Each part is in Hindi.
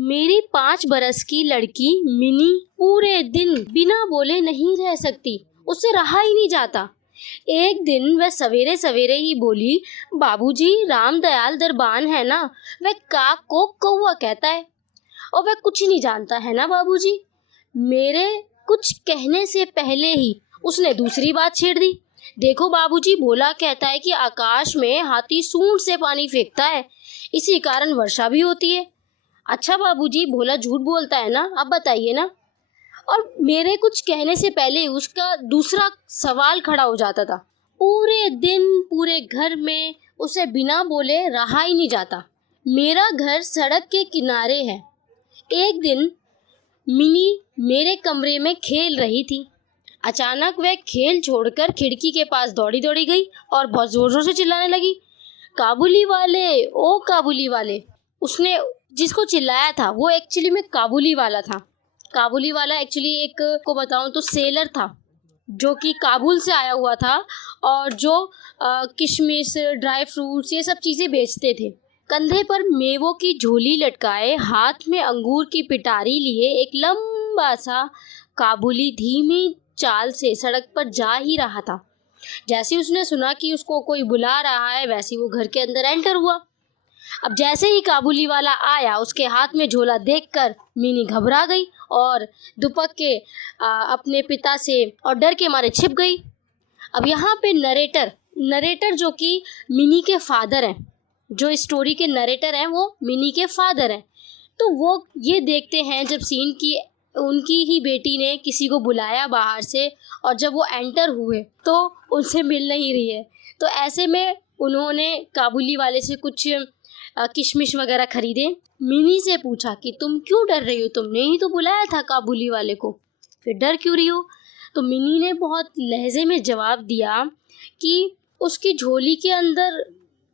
मेरी 5 बरस की लड़की मिनी पूरे दिन बिना बोले नहीं रह सकती, उससे रहा ही नहीं जाता। एक दिन वह सवेरे सवेरे ही बोली, बाबूजी राम दयाल दरबान है ना, वह काक को कौवा कहता है और वह कुछ नहीं जानता है ना बाबूजी। मेरे कुछ कहने से पहले ही उसने दूसरी बात छेड़ दी। देखो बाबूजी, भोला कहता है कि आकाश में हाथी सूंड से पानी फेंकता है, इसी कारण वर्षा भी होती है। अच्छा बाबूजी, भोला झूठ बोलता है ना, अब बताइए ना। और मेरे कुछ कहने से पहले उसका दूसरा सवाल खड़ा हो जाता था। पूरे दिन पूरे घर में उसे बिना बोले रहा ही नहीं जाता। मेरा घर सड़क के किनारे है। एक दिन मिनी मेरे कमरे में खेल रही थी। अचानक वह खेल छोड़कर खिड़की के पास दौड़ी दौड़ी गई और बहुत जोर जोर से चिल्लाने लगी, काबुली वाले, ओ काबुली वाले। उसने जिसको चिल्लाया था वो एक्चुअली में काबुली वाला था। काबुली वाला एक्चुअली एक को बताऊं तो सेलर था, जो कि काबुल से आया हुआ था और जो किशमिश, ड्राई फ्रूट्स ये सब चीज़ें बेचते थे। कंधे पर मेवों की झोली लटकाए, हाथ में अंगूर की पिटारी लिए एक लंबा सा काबुली धीमी चाल से सड़क पर जा ही रहा था। जैसे उसने सुना कि उसको कोई बुला रहा है, वैसे वो घर के अंदर एंटर हुआ। अब जैसे ही काबुली वाला आया, उसके हाथ में झोला देखकर मिनी घबरा गई और दुपक के अपने पिता से और डर के मारे छिप गई। अब यहाँ पे नरेटर जो कि मिनी के फादर हैं, जो इस स्टोरी के नरेटर हैं वो मिनी के फादर हैं। तो वो ये देखते हैं जब सीन की उनकी ही बेटी ने किसी को बुलाया बाहर से, और जब वो एंटर हुए तो उनसे मिल नहीं रही है। तो ऐसे में उन्होंने काबुली वाले से कुछ किशमिश वगैरह खरीदे। मिनी से पूछा कि तुम क्यों डर रही हो, तुमने ही तो बुलाया था काबुली वाले को, फिर डर क्यों रही हो। तो मिनी ने बहुत लहजे में जवाब दिया कि उसकी झोली के अंदर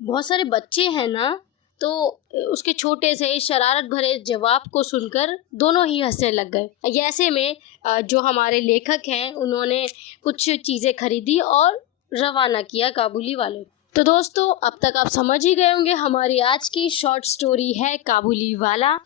बहुत सारे बच्चे हैं ना। तो उसके छोटे से शरारत भरे जवाब को सुनकर दोनों ही हंसने लग गए। ऐसे में जो हमारे लेखक हैं उन्होंने कुछ चीज़ें खरीदी और रवाना किया काबुली वाले। तो दोस्तों, अब तक आप समझ ही गए होंगे हमारी आज की शॉर्ट स्टोरी है काबुली वाला।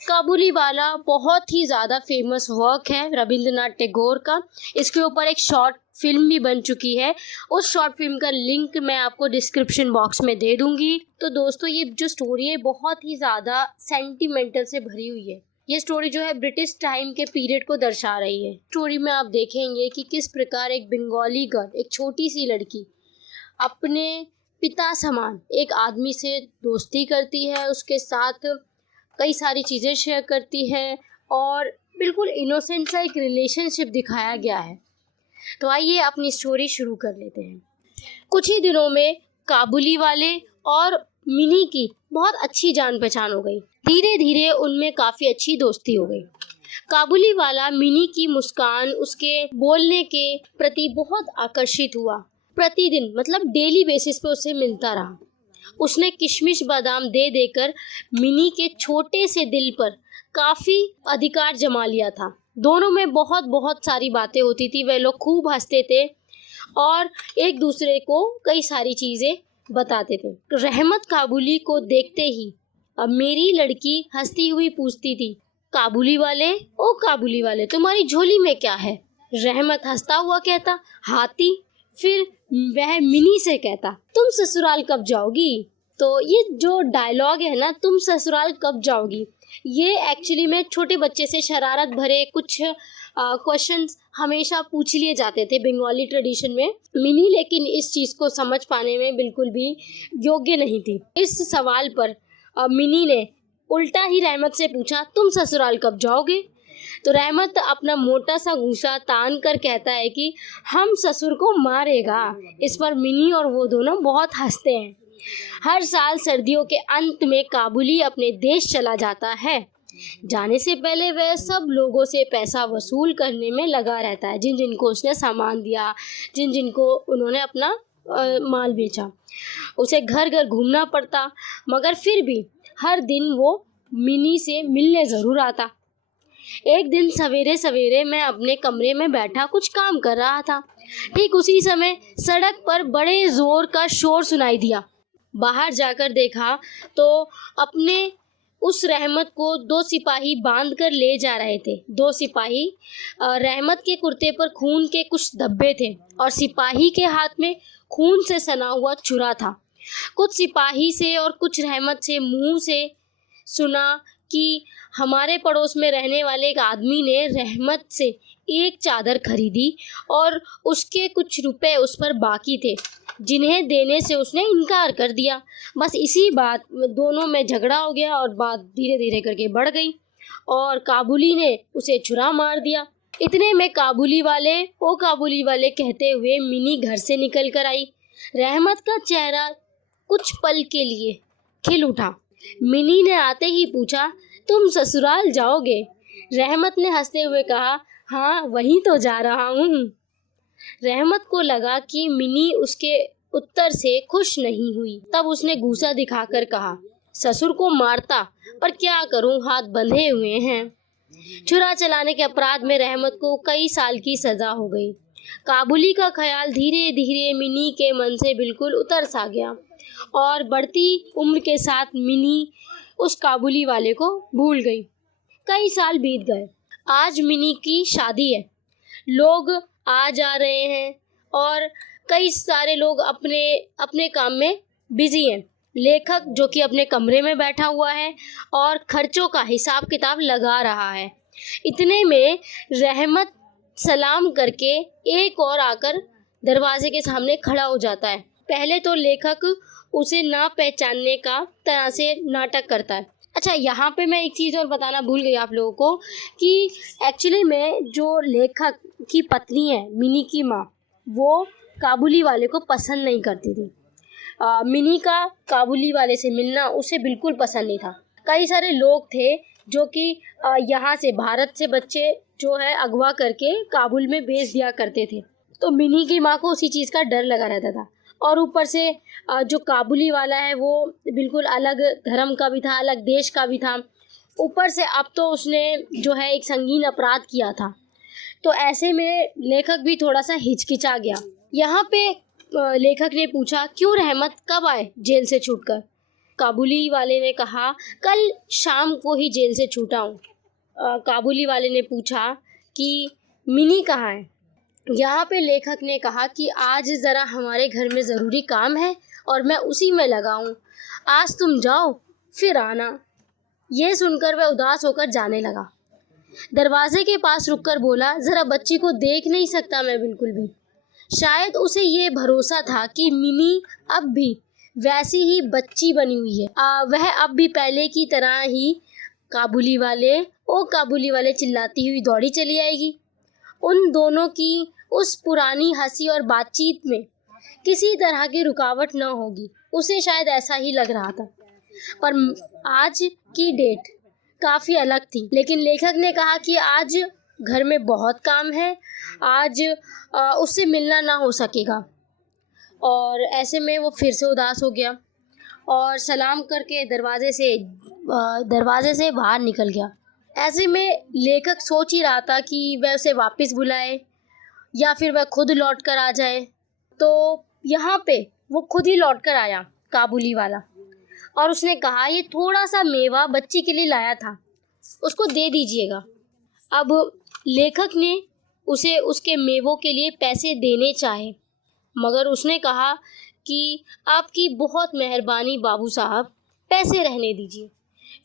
काबुली वाला बहुत ही ज़्यादा फेमस वर्क है रविंद्रनाथ टैगोर का। इसके ऊपर एक शॉर्ट फिल्म भी बन चुकी है। उस शॉर्ट फिल्म का लिंक मैं आपको डिस्क्रिप्शन बॉक्स में दे दूंगी। तो दोस्तों, ये जो स्टोरी है बहुत ही ज़्यादा सेंटिमेंटल से भरी हुई है। ये स्टोरी जो है ब्रिटिश टाइम के पीरियड को दर्शा रही है। स्टोरी में आप देखेंगे कि किस प्रकार एक बंगाली गर्ल, एक छोटी सी लड़की, अपने पिता समान एक आदमी से दोस्ती करती है, उसके साथ कई सारी चीज़ें शेयर करती है और बिल्कुल इनोसेंट सा एक रिलेशनशिप दिखाया गया है। तो आइए अपनी स्टोरी शुरू कर लेते हैं। कुछ ही दिनों में काबुली वाले और मिनी की बहुत अच्छी जान पहचान हो गई। धीरे धीरे उनमें काफ़ी अच्छी दोस्ती हो गई। काबुली वाला मिनी की मुस्कान, उसके बोलने के प्रति बहुत आकर्षित हुआ। प्रतिदिन मतलब डेली बेसिस पे उससे मिलता रहा। उसने किशमिश बादाम दे देकर मिनी के छोटे से दिल पर काफ़ी अधिकार जमा लिया था। दोनों में बहुत बहुत सारी बातें होती थी। वे लोग खूब हंसते थे और एक दूसरे को कई सारी चीज़ें बताते थे। रहमत काबुली को देखते ही अब मेरी लड़की हंसती हुई पूछती थी, काबुली वाले, ओ काबुली वाले, तुम्हारी झोली में क्या है। रहमत हंसता हुआ कहता, हाथी। फिर वह मिनी से कहता, तुम ससुराल कब जाओगी। तो ये जो डायलॉग है ना, तुम ससुराल कब जाओगी, ये एक्चुअली में छोटे बच्चे से शरारत भरे कुछ क्वेश्चंस हमेशा पूछ लिए जाते थे बंगाली ट्रेडिशन में। मिनी लेकिन इस चीज़ को समझ पाने में बिल्कुल भी योग्य नहीं थी। इस सवाल पर मिनी ने उल्टा ही रहमत से पूछा, तुम ससुराल कब जाओगे। तो रहमत अपना मोटा सा घूंसा तान कर कहता है कि हम ससुर को मारेगा। इस पर मिनी और वो दोनों बहुत हंसते हैं। हर साल सर्दियों के अंत में काबुली अपने देश चला जाता है। जाने से पहले वह सब लोगों से पैसा वसूल करने में लगा रहता है, जिन जिनको उसने सामान दिया, जिन जिनको उन्होंने अपना माल बेचा। उसे घर घर घूमना पड़ता, मगर फिर भी हर दिन वो मिनी से मिलने ज़रूर आता। एक दिन सवेरे सवेरे मैं अपने कमरे में बैठा कुछ काम कर रहा था। ठीक उसी समय सड़क पर बड़े ज़ोर का शोर सुनाई दिया। बाहर जाकर देखा तो अपने उस रहमत को दो सिपाही बांध कर ले जा रहे थे। दो सिपाही, रहमत के कुर्ते पर खून के कुछ धब्बे थे और सिपाही के हाथ में खून से सना हुआ छुरा था। कुछ सिपाही से और कुछ रहमत से मुंह से सुना कि हमारे पड़ोस में रहने वाले एक आदमी ने रहमत से एक चादर खरीदी और उसके कुछ रुपए उस पर बाकी थे, जिन्हें देने से उसने इनकार कर दिया। बस इसी बात दोनों में झगड़ा हो गया और बात धीरे धीरे करके बढ़ गई और काबुली ने उसे छुरा मार दिया। इतने में काबुली वाले कहते हुए मिनी घर से निकल कर आई। रहमत का चेहरा कुछ पल के लिए खिल उठा। मिनी ने आते ही पूछा, तुम ससुराल जाओगे? रहमत ने हंसते हुए कहा, हाँ वहीं तो जा रहा हूँ। रहमत को लगा कि मिनी उसके उत्तर से खुश नहीं हुई। तब उसने गुस्सा दिखाकर कहा, ससुर को मारता, पर क्या करूँ, हाथ बंधे हुए हैं। छुरा चलाने के अपराध में रहमत को कई साल की सजा हो गई। काबुली का ख्याल धीरे धीरे मिनी के मन से बिल्कुल उतर सा गया और बढ़ती उम्र के साथ मिनी उस काबुली वाले को भूल गई। कई साल बीत गए। आज मिनी की शादी है, लोग आ जा रहे हैं और कई सारे लोग अपने अपने काम में बिजी हैं। लेखक जो कि अपने कमरे में बैठा हुआ है और खर्चों का हिसाब किताब लगा रहा है। इतने में रहमत सलाम करके एक और आकर दरवाजे के सामने खड़ा हो जाता है। पहले तो लेखक उसे ना पहचानने का तरह से नाटक करता है। अच्छा, यहाँ पे मैं एक चीज़ और बताना भूल गई आप लोगों को कि एक्चुअली में जो लेखक की पत्नी है, मिनी की माँ, वो काबुली वाले को पसंद नहीं करती थी। मिनी का काबुली वाले से मिलना उसे बिल्कुल पसंद नहीं था। कई सारे लोग थे जो कि यहाँ से भारत से बच्चे जो है अगवा करके काबुल में भेज दिया करते थे। तो मिनी की माँ को उसी चीज़ का डर लगा रहता था और ऊपर से जो काबुली वाला है वो बिल्कुल अलग धर्म का भी था, अलग देश का भी था। ऊपर से अब तो उसने जो है एक संगीन अपराध किया था। तो ऐसे में लेखक भी थोड़ा सा हिचकिचा गया। यहाँ पे लेखक ने पूछा, क्यों रहमत कब आए जेल से छूटकर? काबुली वाले ने कहा, कल शाम को ही जेल से छूटा हूँ। काबुली वाले ने पूछा कि मिनी कहाँ है? यहाँ पे लेखक ने कहा कि आज ज़रा हमारे घर में ज़रूरी काम है और मैं उसी में लगा हूँ, आज तुम जाओ फिर आना। ये सुनकर वह उदास होकर जाने लगा। दरवाजे के पास रुककर बोला, ज़रा बच्ची को देख नहीं सकता मैं बिल्कुल भी। शायद उसे ये भरोसा था कि मिनी अब भी वैसी ही बच्ची बनी हुई है। वह अब भी पहले की तरह ही काबुली वाले चिल्लाती हुई दौड़ी चली आएगी। उन दोनों की उस पुरानी हंसी और बातचीत में किसी तरह की रुकावट न होगी, उसे शायद ऐसा ही लग रहा था। पर आज की डेट काफ़ी अलग थी। लेकिन लेखक ने कहा कि आज घर में बहुत काम है, आज उससे मिलना ना हो सकेगा। और ऐसे में वो फिर से उदास हो गया और सलाम करके दरवाजे से बाहर निकल गया। ऐसे में लेखक सोच ही रहा था कि वह उसे वापस बुलाए या फिर वह खुद लौट कर आ जाए। तो यहाँ पे वो खुद ही लौट कर आया, काबुली वाला, और उसने कहा, ये थोड़ा सा मेवा बच्ची के लिए लाया था, उसको दे दीजिएगा। अब लेखक ने उसे उसके मेवों के लिए पैसे देने चाहे, मगर उसने कहा कि आपकी बहुत मेहरबानी बाबू साहब, पैसे रहने दीजिए।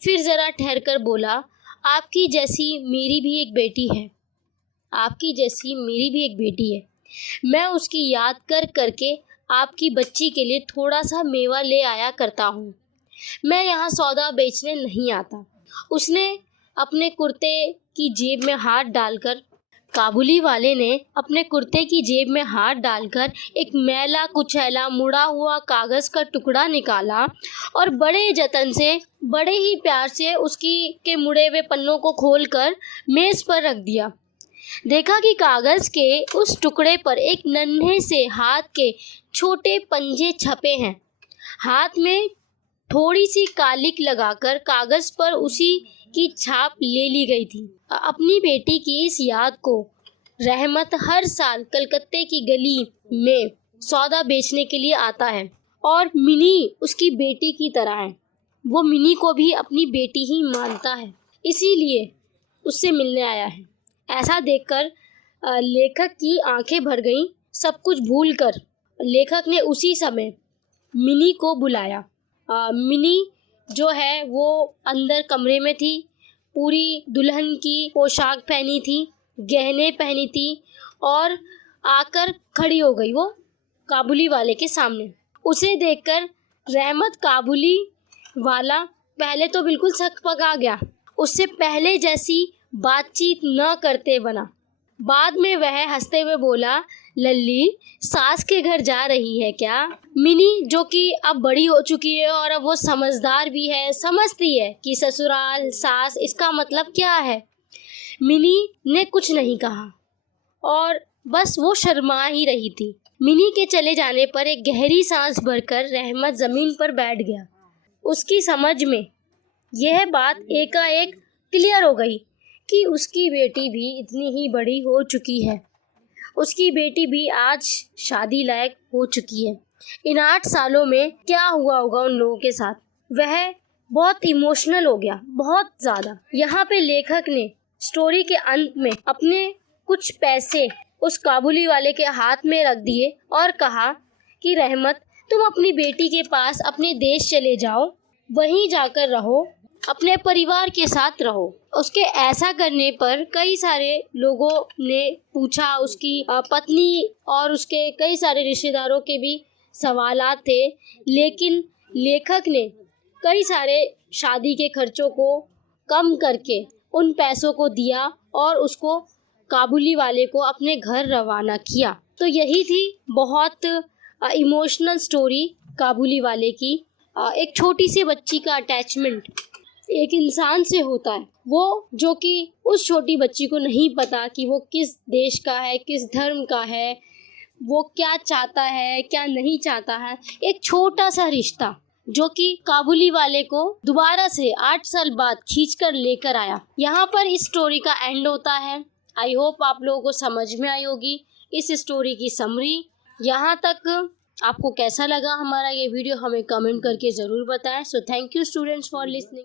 फिर ज़रा ठहर कर बोला, आपकी जैसी मेरी भी एक बेटी है, मैं उसकी याद करके आपकी बच्ची के लिए थोड़ा सा मेवा ले आया करता हूँ। मैं यहाँ सौदा बेचने नहीं आता। उसने अपने कुर्ते की जेब में हाथ डालकर काबुली वाले ने अपने कुर्ते की जेब में हाथ डालकर एक मैला कुचैला मुड़ा हुआ कागज़ का टुकड़ा निकाला और बड़े जतन से, बड़े ही प्यार से के मुड़े हुए पन्नों को खोलकर मेज़ पर रख दिया। देखा कि कागज़ के उस टुकड़े पर एक नन्हे से हाथ के छोटे पंजे छपे हैं। हाथ में थोड़ी सी कालिक लगाकर कागज़ पर उसी की छाप ले ली गई थी। अपनी बेटी की इस याद को रहमत हर साल कलकत्ते की गली में सौदा बेचने के लिए आता है और मिनी उसकी बेटी की तरह है। वो मिनी को भी अपनी बेटी ही मानता है, इसीलिए उससे मिलने आया है। ऐसा देखकर लेखक की आंखें भर गईं। सब कुछ भूलकर लेखक ने उसी समय मिनी को बुलाया। मिनी जो है वो अंदर कमरे में थी, पूरी दुल्हन की पोशाक पहनी थी, गहने पहनी थी और आकर खड़ी हो गई वो काबुली वाले के सामने। उसे देखकर रहमत काबुली वाला पहले तो बिल्कुल छकपका गया, उससे पहले जैसी बातचीत न करते बना। बाद में वह हंसते हुए बोला, लल्ली सास के घर जा रही है क्या? मिनी जो कि अब बड़ी हो चुकी है और अब वो समझदार भी है, समझती है कि ससुराल सास इसका मतलब क्या है। मिनी ने कुछ नहीं कहा और बस वो शर्मा ही रही थी। मिनी के चले जाने पर एक गहरी सांस भरकर रहमत ज़मीन पर बैठ गया। उसकी समझ में यह बात एकाएक क्लियर हो गई कि उसकी बेटी भी इतनी ही बड़ी हो चुकी है। उसकी बेटी भी आज शादी लायक हो चुकी है। इन 8 सालों में क्या हुआ होगा उन लोगों के साथ, वह बहुत इमोशनल हो गया, बहुत ज़्यादा। यहाँ पे लेखक ने स्टोरी के अंत में अपने कुछ पैसे उस काबुली वाले के हाथ में रख दिए और कहा कि रहमत, तुम अपनी बेटी के पास अपने देश चले जाओ, वहीं जाकर रहो, अपने परिवार के साथ रहो। उसके ऐसा करने पर कई सारे लोगों ने पूछा, उसकी पत्नी और उसके कई सारे रिश्तेदारों के भी सवालात थे, लेकिन लेखक ने कई सारे शादी के खर्चों को कम करके उन पैसों को दिया और उसको काबुली वाले को अपने घर रवाना किया। तो यही थी बहुत इमोशनल स्टोरी काबुली वाले की। एक छोटी सी बच्ची का अटैचमेंट एक इंसान से होता है, वो जो कि उस छोटी बच्ची को नहीं पता कि वो किस देश का है, किस धर्म का है, वो क्या चाहता है क्या नहीं चाहता है। एक छोटा सा रिश्ता जो कि काबुली वाले को दोबारा से 8 साल बाद खींच कर लेकर आया। यहाँ पर इस स्टोरी का एंड होता है। आई होप आप लोगों को समझ में आई होगी इस स्टोरी की समरी। यहाँ तक आपको कैसा लगा हमारा ये वीडियो, हमें कमेंट करके ज़रूर बताएं। So thank you students for listening.